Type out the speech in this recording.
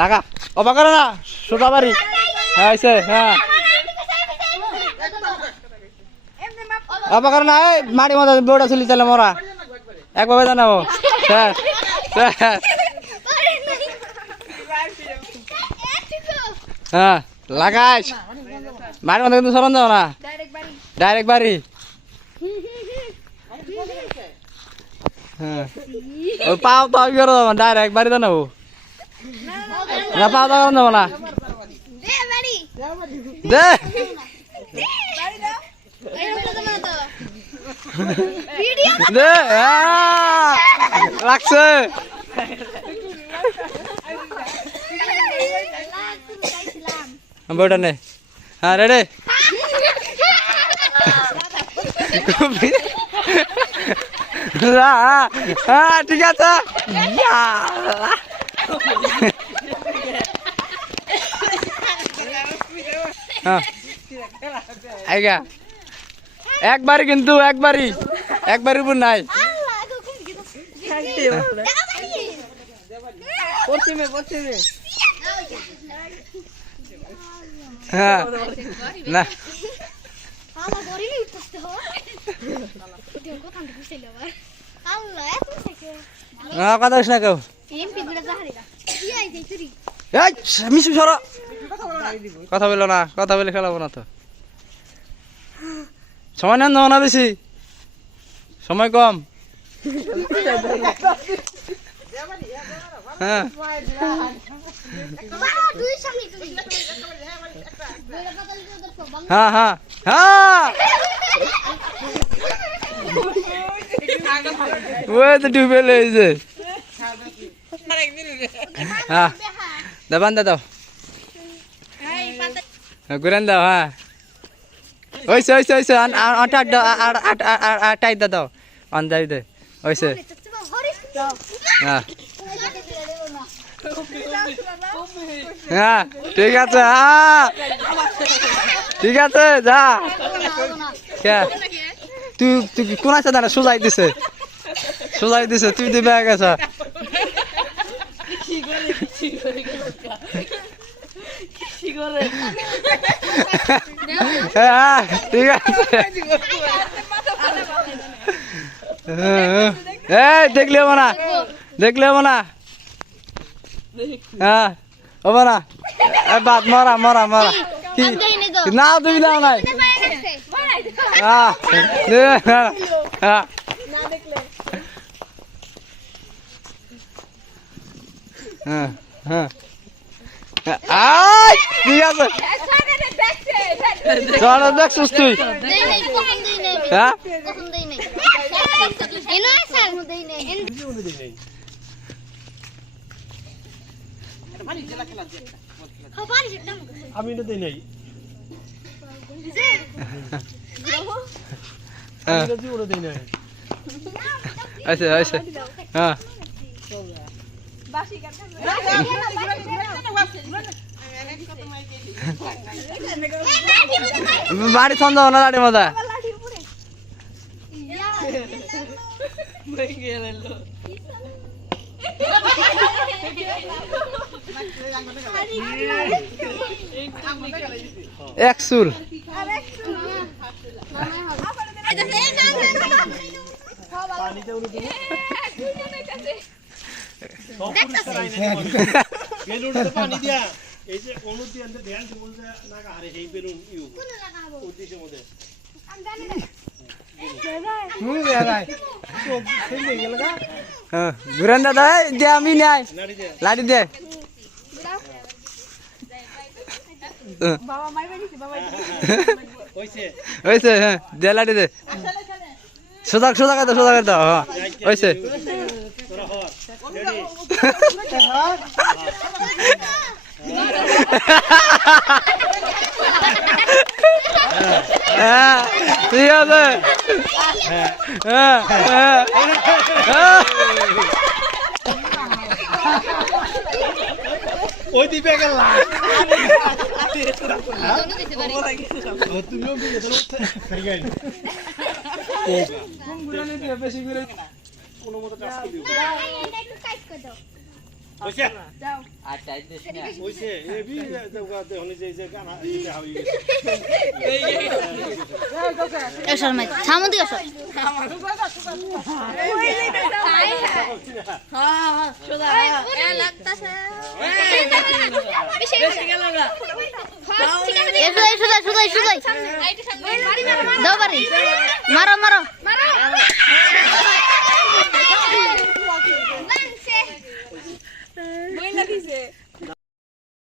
লাগা। অবা করে না? সোজা বাড়ি। হ্যাঁ হয়েছে হ্যাঁ। অবা করে না? এই মাটি মতো বউটা চলি তাহলে মরা। একভাবে জানাব। হ্যাঁ হ্যাঁ। হ্যাঁ লাগাইস মাটি মতো কিন্তু সরঞ্জাম না। ডাইরেক্ট বাড়ি। হ্যাঁ। পাও আমি করে? ডাইরেক্ট বাড়ি জানাব। না পাও তো করে দেবো না দে দে আহ, লাগছে বউটা নে হ্যাঁ রেডি হ্যাঁ ঠিক আছে হ্যাঁ। আইগা। একবারই কিন্তু একবারই। একবারই উপর নাই। হ্যাঁ। না। না কথা না কেউ। এই মিশু সর। কথা বলল না কথা বলে খেলাবো না তো। সময় নেন না বেশি। সময় কম। হ্যাঁ। হ্যাঁ হ্যাঁ হ্যাঁ। ওই তো ডুবে লেগেছে হ্যাঁ। দাবান দা দাও ঘুরান দাও হ্যাঁ। ওইসে ওইসে ওইসে আটা দাও আটাই দা দাও। আন্দাই দে ওইসে হ্যাঁ। হ্যাঁ ঠিক আছে হ্যাঁ। ঠিক আছে, যা। তুই তুই কোন আছে দাঁড়া, সোজাই দিছে। সোজাই দিছে, তুই দিবে গেছে করে। হ্যাঁ ঠিক আছে এই দেখলে না দেখলে না। হ্যাঁ হব না। বাদ মরা মরা মরা। কি? না তুমি দাও নাই। হ্যাঁ হ্যাঁ, হ্যাঁ। হ্যাঁ হ্যাঁ। ঠিক আছে? চল দেখছিস তুই। হ্যাঁ? আমি তো দেই নাই। আচ্ছা আচ্ছা হ্যাঁ। বাড়ি সন্দেহ না লাড়ি মজা পানিতে উড়ে ঘুরেন দাদা দে আমি নাই লাড়ি দে হইছে দে দে সোজা সোজা দাও সোজা রেডি হ্যাঁ। ঠিক আছে হ্যাঁ হ্যাঁ হ্যাঁ ওই দিবে গেল তুমিও দিয়ে দাও ঠিক আছে কোনো মতো টাস্ক দিও হইছে যাও হইছে এ বি দেওগা দেহনি যে যে গানা এই যে হাওই এসো মাই সামনে দিকে এসো হ্যাঁ সোজা বেশি গেল না এসো এসো এসো এসো দাও বাড়ি মারো মারো